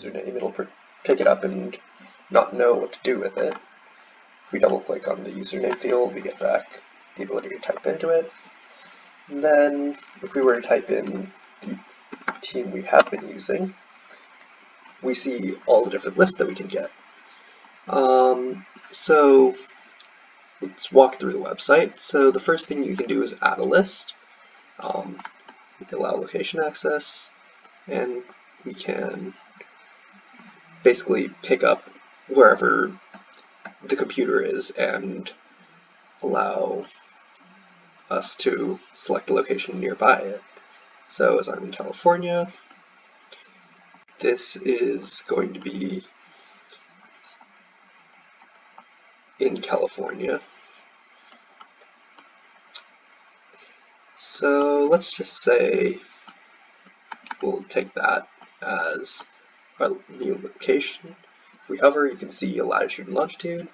username, it'll pick it up and not know what to do with it. If we double click on the username field, we get back the ability to type into it. And then if we were to type in the team we have been using, we see all the different lists that we can get. So let's walk through the website. So the first thing you can do is add a list. We can allow location access, and we can basically pick up wherever the computer is and allow us to select a location nearby it. So as I'm in California, this is going to be in California. So let's just say we'll take that as our new location. If we hover, you can see a latitude and longitude.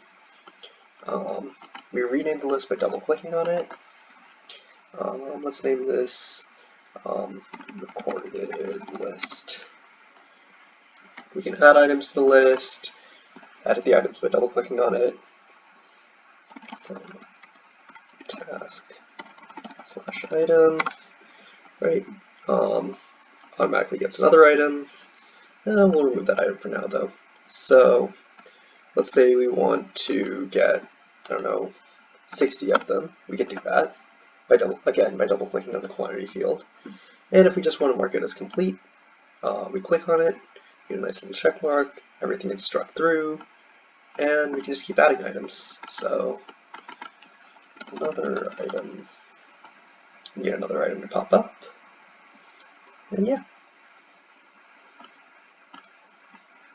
We rename the list by double clicking on it. Let's name this recorded list. We can add items to the list, edit the items by double clicking on it. So task / item, right? Automatically gets another item. We'll remove that item for now though. So let's say we want to get, I don't know, 60 of them. We can do that by double clicking on the quantity field. And if we just want to mark it as complete, we click on it, get a nice little check mark, everything is struck through, and we can just keep adding items. So another item, get another item to pop up, and yeah,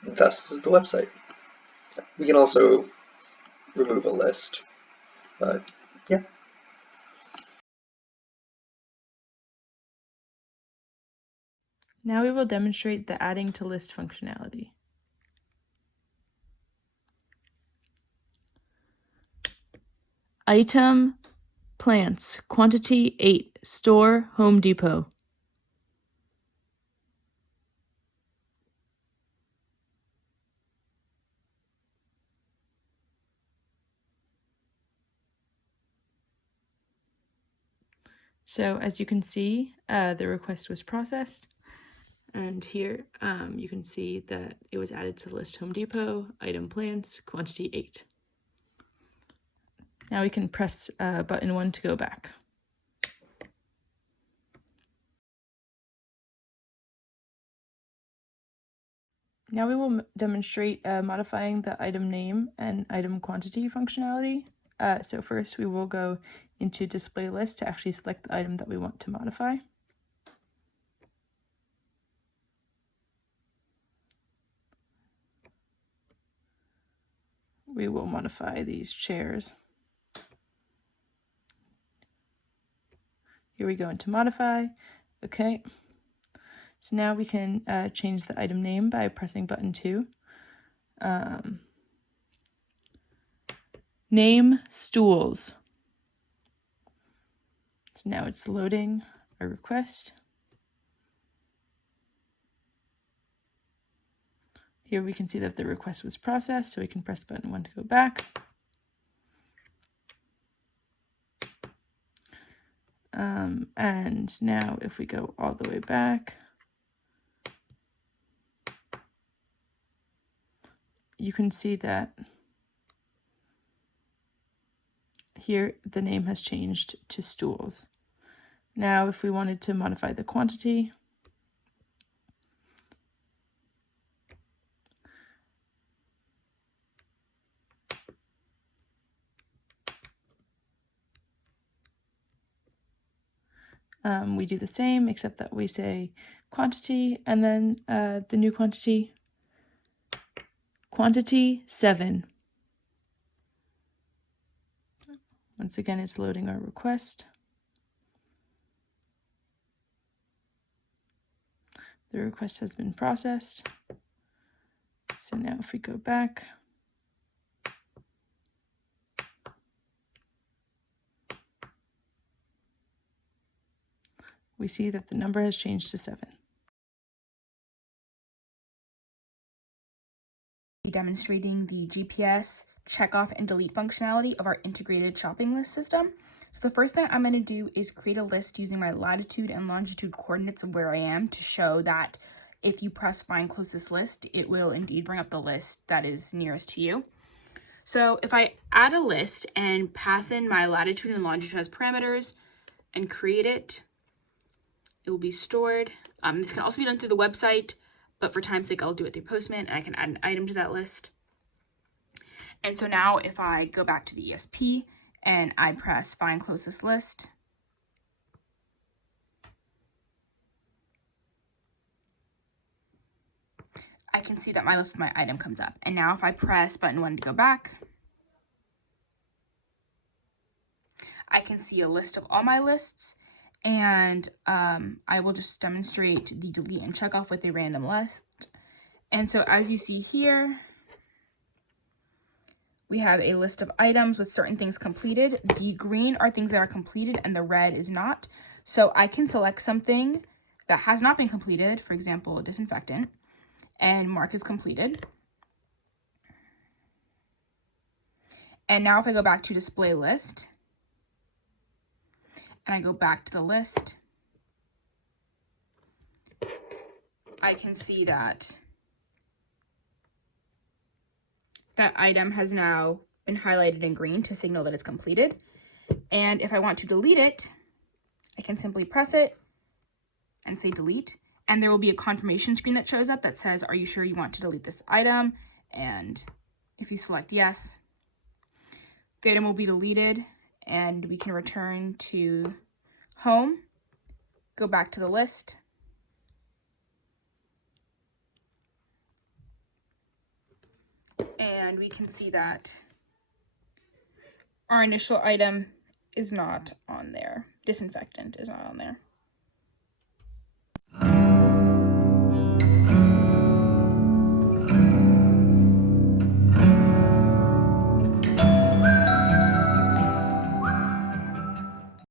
this is the website. We can also remove a list, but yeah. Now we will demonstrate the adding to list functionality. Item, plants, quantity 8, store, Home Depot. So as you can see, the request was processed. And here you can see that it was added to the list Home Depot, item plants, quantity 8. Now we can press button 1 to go back. Now we will demonstrate modifying the item name and item quantity functionality. So first we will go into display list to actually select the item that we want to modify. We will modify these chairs. Here we go into modify. Okay. So now we can change the item name by pressing button 2. Name stools. So now it's loading a request. Here we can see that the request was processed, so we can press button 1 to go back. And now if we go all the way back, you can see that here the name has changed to stools. Now if we wanted to modify the quantity, we do the same, except that we say quantity, and then the new quantity 7. Once again, it's loading our request. The request has been processed. So now if we go back, we see that the number has changed to 7. be demonstrating the GPS checkoff and delete functionality of our integrated shopping list system. So the first thing I'm going to do is create a list using my latitude and longitude coordinates of where I am to show that if you press find closest list, it will indeed bring up the list that is nearest to you. So if I add a list and pass in my latitude and longitude as parameters and create it, it will be stored. This can also be done through the website, but for time's sake, I'll do it through Postman, and I can add an item to that list. And so now if I go back to the ESP and I press find closest list, I can see that my list of my item comes up. And now if I press button 1 to go back, I can see a list of all my lists, and I will just demonstrate the delete and check off with a random list. And so as you see here, we have a list of items with certain things completed. The green are things that are completed and the red is not. So I can select something that has not been completed, for example, a disinfectant, and mark as completed. And now if I go back to display list, and I go back to the list, I can see that that item has now been highlighted in green to signal that it's completed. And if I want to delete it, I can simply press it and say delete. And there will be a confirmation screen that shows up that says, are you sure you want to delete this item? And if you select yes, the item will be deleted, and we can return to home, go back to the list, and we can see that our initial item is not on there. Disinfectant is not on there.